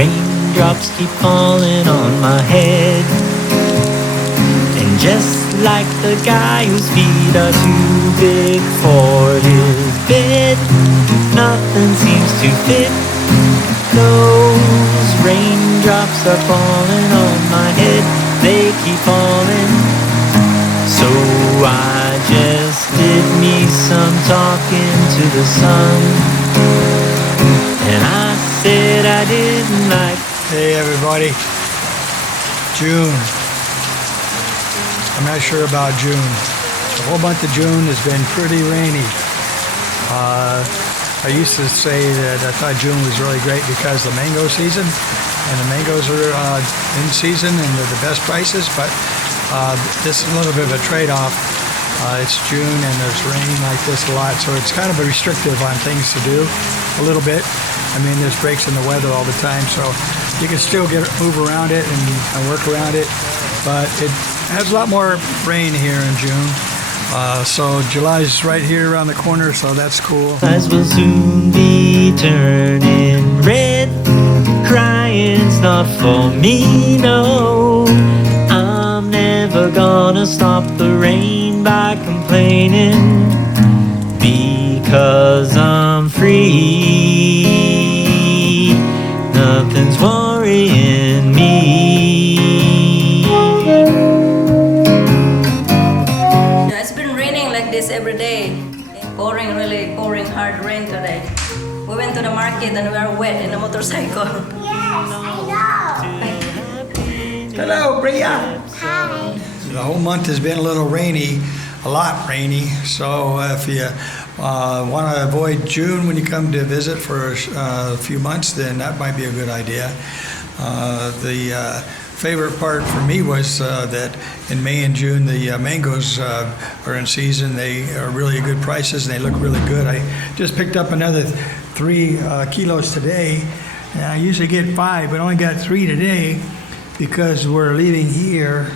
Raindrops keep falling on my head. And just like the guy whose feet are too big for his bed, nothing seems to fit. Those raindrops are falling on my head. They keep falling. So I just did me some talking to the sun, and I said I didn't like. Hey everybody, June. I'm not sure about June. The whole month of June has been pretty rainy. I used to say that I thought June was really great because the mango season, and the mangoes are in season and they're the best prices, but this is a little bit of a trade-off. It's June and there's rain like this a lot, so it's kind of restrictive on things to do a little bit. I mean, there's breaks in the weather all the time, so you can still move around it and work around it, but it has a lot more rain here in June. So July's right here around the corner, so that's cool. Eyes will soon be turning red. Crying's not for me, no. I'm never gonna stop the rain by complaining, because I'm free. Nothing's worrying me. Every day, really pouring hard rain today. We went to the market and we are wet in a motorcycle. Yes, I know. Hello, Bria. Hi. The whole month has been a little rainy, a lot rainy. So if you want to avoid June when you come to visit for a few months, then that might be a good idea. The favorite part for me was that in May and June the mangoes are in season. They are really good prices and they look really good. I just picked up another 3 kilos today, and I usually get 5, but I only got 3 today because we're leaving here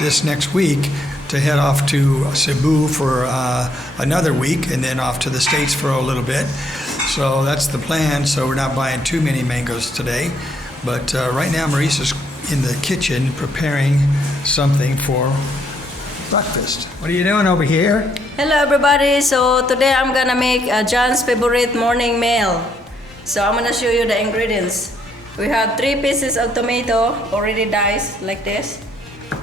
this next week to head off to Cebu for another week and then off to the States for a little bit. So that's the plan. So we're not buying too many mangoes today. But right now, Maurice is in the kitchen preparing something for breakfast. What are you doing over here? Hello everybody, so today I'm gonna make John's favorite morning meal. So I'm gonna show you the ingredients. We have 3 pieces of tomato already diced like this.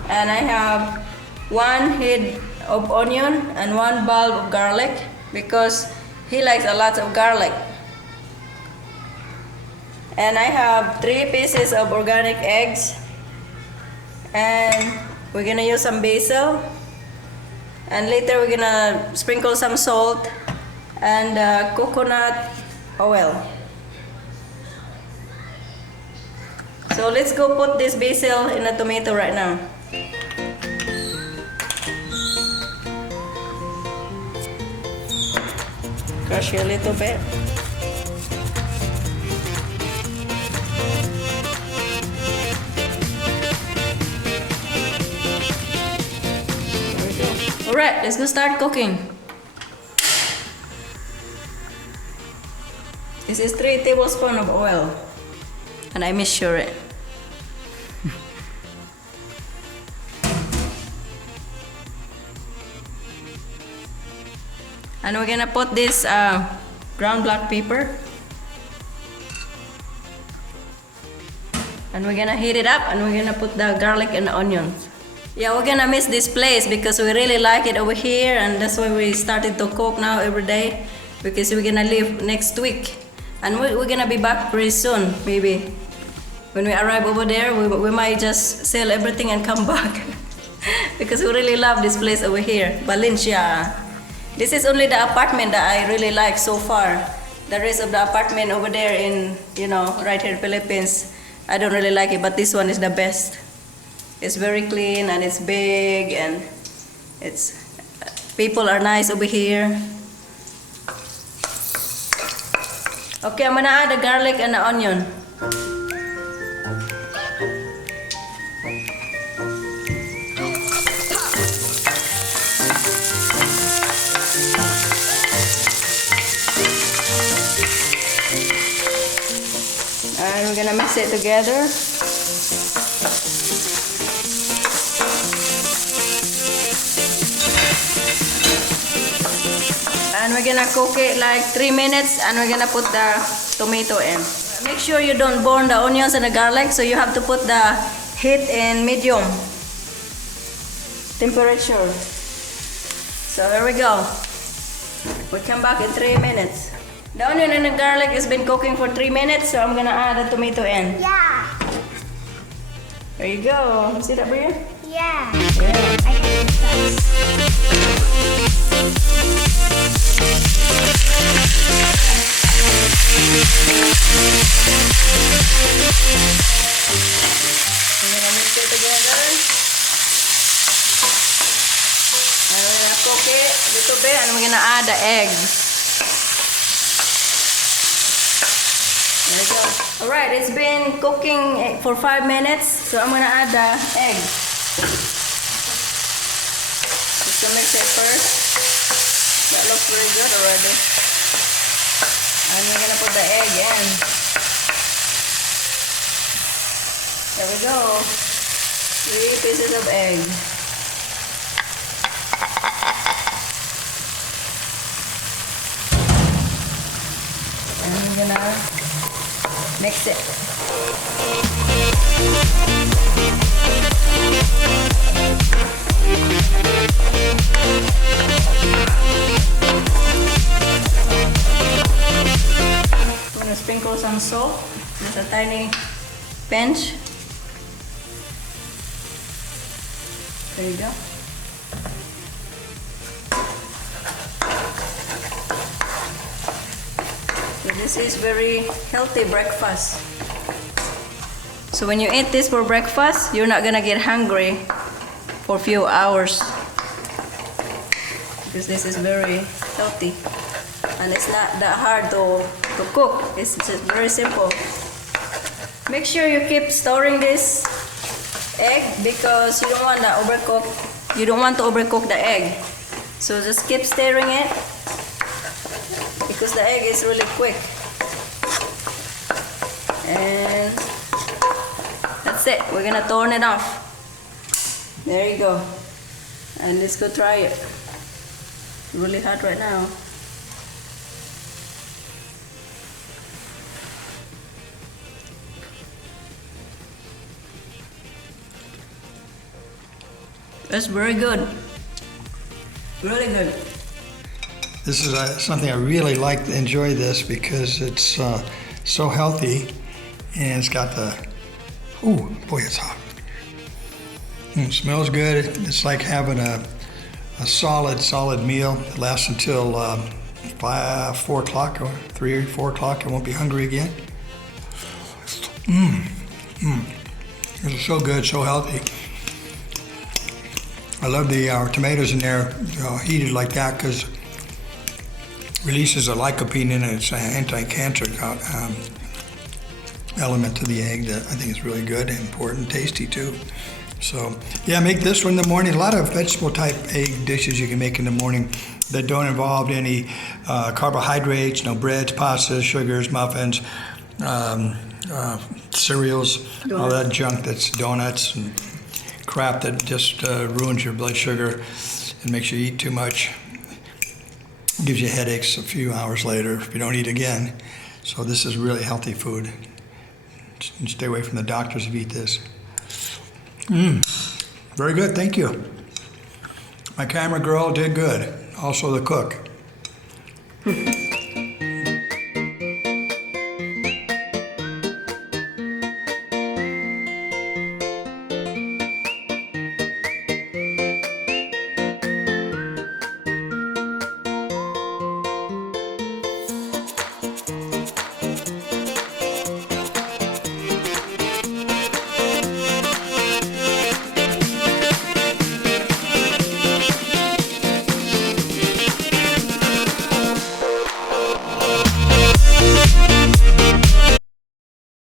And I have 1 head of onion and 1 bulb of garlic because he likes a lot of garlic. And I have 3 pieces of organic eggs, and we're gonna use some basil, and later we're gonna sprinkle some salt and coconut oil. So let's go put this basil in the tomato right now. Crush it a little bit. Alright, let's go start cooking. This is 3 tablespoons of oil, and I measure it. And we're gonna put this ground black pepper, and we're gonna heat it up, and we're gonna put the garlic and the onions. Yeah, we're gonna miss this place because we really like it over here, and that's why we started to cook now every day, because we're gonna leave next week, and we're gonna be back pretty soon. Maybe when we arrive over there, we might just sell everything and come back because we really love this place over here, Valencia. This is only the apartment that I really like so far. The rest of the apartment over there in, right here in Philippines, I don't really like it, but this one is the best. It's very clean and it's big, and people are nice over here. Okay, I'm gonna add the garlic and the onion. And we're gonna mix it together. And we're gonna cook it like 3 minutes, and we're gonna put the tomato in. Make sure you don't burn the onions and the garlic, so you have to put the heat in medium temperature. So there we go. We'll come back in 3 minutes. The onion and the garlic has been cooking for 3 minutes, so I'm gonna add the tomato in. Yeah. There you go. See that, Bria? Yeah. Yeah. I can do I'm gonna mix it together. And we're gonna cook it a little bit, and we're gonna add the eggs. There we go. Alright, it's been cooking for 5 minutes, so I'm gonna add the egg. Just to mix it first. That looks very good already. And we're gonna put the egg in. There we go. 3 pieces of egg. And we're gonna mix it. I'm gonna sprinkle some salt, just a tiny pinch. There you go. So this is very healthy breakfast. So when you eat this for breakfast, you're not gonna get hungry for a few hours, because this is very healthy and it's not that hard to cook. It's just very simple. Make sure you keep storing this egg, because you don't want to overcook. You don't want to overcook the egg. So just keep stirring it, because the egg is really quick. And that's it. We're gonna turn it off. There you go. And let's go try it. It's really hot right now. That's very good. Really good. This is something I really like to enjoy this, because it's so healthy, and it's got the, ooh, boy, it's hot. It smells good. It's like having a solid meal that lasts until 4 o'clock or 3 or 4 o'clock. I won't be hungry again. It's so good, so healthy. I love our tomatoes in there heated like that, because releases a lycopene in it. It's an anti-cancer element to the egg that I think is really good and important, tasty too. So yeah, make this one in the morning. A lot of vegetable type egg dishes you can make in the morning that don't involve any carbohydrates, no breads, pastas, sugars, muffins, cereals, all that junk that's donuts and crap that just ruins your blood sugar and makes you eat too much. Gives you headaches a few hours later if you don't eat again. So this is really healthy food. Stay away from the doctors if you eat this. Very good, thank you. My camera girl did good. Also the cook.